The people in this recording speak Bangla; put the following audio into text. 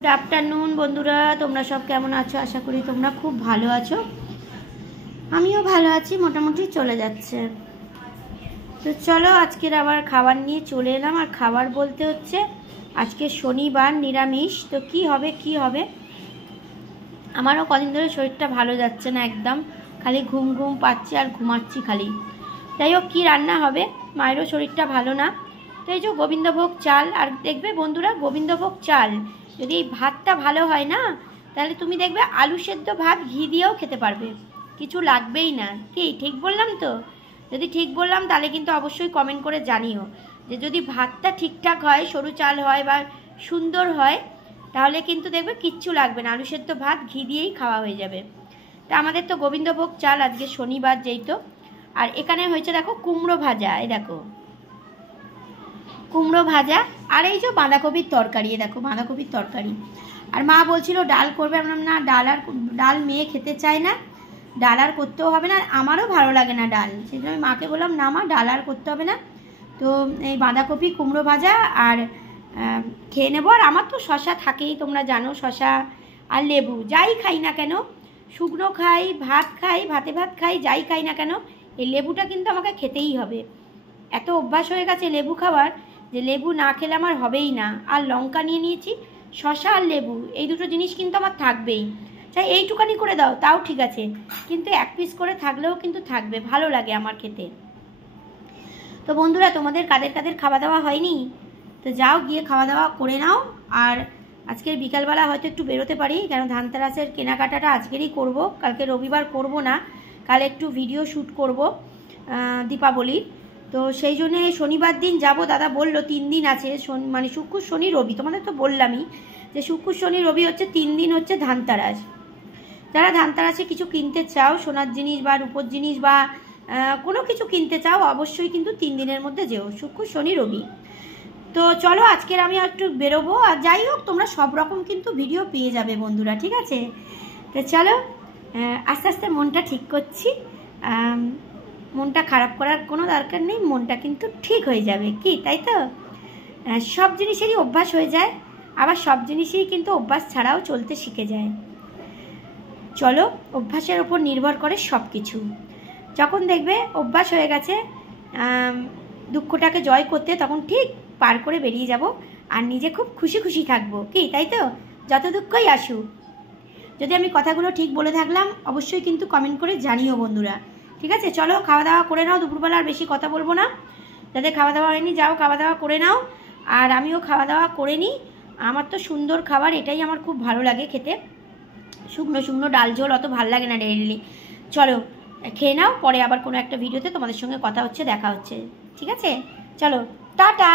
गुड आफ्टरनून बंधुरा তোমরা সব কেমন আছো আশা করি তোমরা খুব ভালো আছো আমিও ভালো আছি মোটামুটি চলে যাচ্ছে তো চলো আজকের আবার খাবার নিয়ে চলে এলাম আর খাবার বলতে হচ্ছে আজকে শনিবার নিরামিষ তো কি হবে আমারও কদিন ধরে শরীরটা ভালো যাচ্ছে না একদম খালি ঘুম ঘুম পাচ্ছে আর ঘুমাচ্ছি খালি যাই হোক কি রান্না হবে মায়েরও শরীরটা ভালো না তো এই যে গোবিন্দভোগ চাল আর দেখবে বন্ধুরা গোবিন্দভোগ চাল যদি এই ভাতটা ভালো হয় না তাহলে তুমি দেখবে আলু সেদ্ধ ভাত ঘি দিয়েও খেতে পারবে কিছু লাগবেই না কি ঠিক বললাম তো যদি ঠিক বললাম তাহলে কিন্তু অবশ্যই কমেন্ট করে জানিও যে যদি ভাতটা ঠিকঠাক হয় সরু চাল হয় বা সুন্দর হয় তাহলে কিন্তু দেখবে কিচ্ছু লাগবে না আলু সেদ্ধ ভাত ঘি দিয়েই খাওয়া হয়ে যাবে তা আমাদের তো গোবিন্দভোগ চাল আজকে শনিবার যেই তো আর এখানে হয়েছে দেখো কুমড়ো ভাজা এই দেখো কুমড়ো ভাজা আর এই যে বাঁধাকপির তরকারি দেখো বাঁধাকপির তরকারি আর মা বলছিল ডাল করবে আমরা না ডাল মেয়ে খেতে চায় না ডাল আর করতেও হবে না আর আমারও ভালো লাগে না ডাল সেই জন্য আমি মাকে বললাম না মা ডাল আর করতে হবে না তো এই বাঁধাকপি কুমড়ো ভাজা আর খেয়ে নেবো আর আমার তো শশা থাকেই তোমরা জানো শশা আর লেবু যাই খাই না কেন শুকনো খাই ভাতে ভাত খাই যাই খাই না কেন এই লেবুটা কিন্তু আমাকে খেতেই হবে এত অভ্যাস হয়ে গেছে লেবু খাবার যে লেবু না খেলে আমার হবেই না আর লঙ্কা নিয়ে নিয়েছি শশা আর লেবু এই দুটো জিনিস কিন্তু আমার থাকবেই চাই এইটুকানি করে দাও তাও ঠিক আছে কিন্তু এক পিস করে থাকলেও কিন্তু থাকবে ভালো লাগে আমার খেতে তো বন্ধুরা তোমাদের কাদের কাদের খাওয়া দাওয়া হয়নি তো যাও গিয়ে খাওয়া দাওয়া করে নাও আর আজকের বিকালবেলা হয়তো একটু বেরোতে পারি কেন ধানতেরাসের কেনাকাটাটা আজকেরই করব কালকে রবিবার করব না কাল একটু ভিডিও শ্যুট করব দীপাবলির তো সেই জন্যে শনিবার দিন যাব দাদা বললো 3 দিন আছে মানে শুক্র শনি রবি তোমাদের তো বললামই যে শুক্র শনি রবি হচ্ছে 3 দিন হচ্ছে ধানতেরাস যারা ধানতেরাসে কিছু কিনতে চাও সোনার জিনিস বা রূপোর জিনিস বা কোনো কিছু কিনতে চাও অবশ্যই কিন্তু 3 দিনের মধ্যে যেও শুক্র শনি রবি তো চলো আজকের আমি একটু বেরোবো আর যাই হোক তোমরা সব রকম কিন্তু ভিডিও পেয়ে যাবে বন্ধুরা ঠিক আছে তো চলো আস্তে আস্তে মনটা ঠিক করছি মনটা খারাপ করার কোনো দরকার নেই মনটা কিন্তু ঠিক হয়ে যাবে কি তাই তো সব জিনিসেরই অভ্যাস হয়ে যায় আবার সব জিনিসই কিন্তু অভ্যাস ছাড়াও চলতে শিখে যায় চলো অভ্যাসের ওপর নির্ভর করে সব কিছু যখন দেখবে অভ্যাস হয়ে গেছে দুঃখটাকে জয় করতে তখন ঠিক পার করে বেরিয়ে যাব আর নিজে খুব খুশি খুশি থাকবো কি তাই তো যত দুঃখই আসুক যদি আমি কথাগুলো ঠিক বলে থাকলাম অবশ্যই কিন্তু কমেন্ট করে জানিও বন্ধুরা ঠিক আছে চলো খাওয়া দাওয়া করে নাও দুপুরবেলা আর বেশি কথা বলবো না যাদের খাওয়া দাওয়া হয়নি যাও খাওয়া দাওয়া করে নাও আর আমিও খাওয়া দাওয়া করে নিই আমার তো সুন্দর খাবার এটাই আমার খুব ভালো লাগে খেতে শুকনো শুকনো ডাল ঝোল অত ভালো লাগে না ডেইলি চলো খেয়ে নাও পরে আবার কোনো একটা ভিডিওতে তোমাদের সঙ্গে কথা হচ্ছে দেখা হচ্ছে ঠিক আছে চলো টাটা।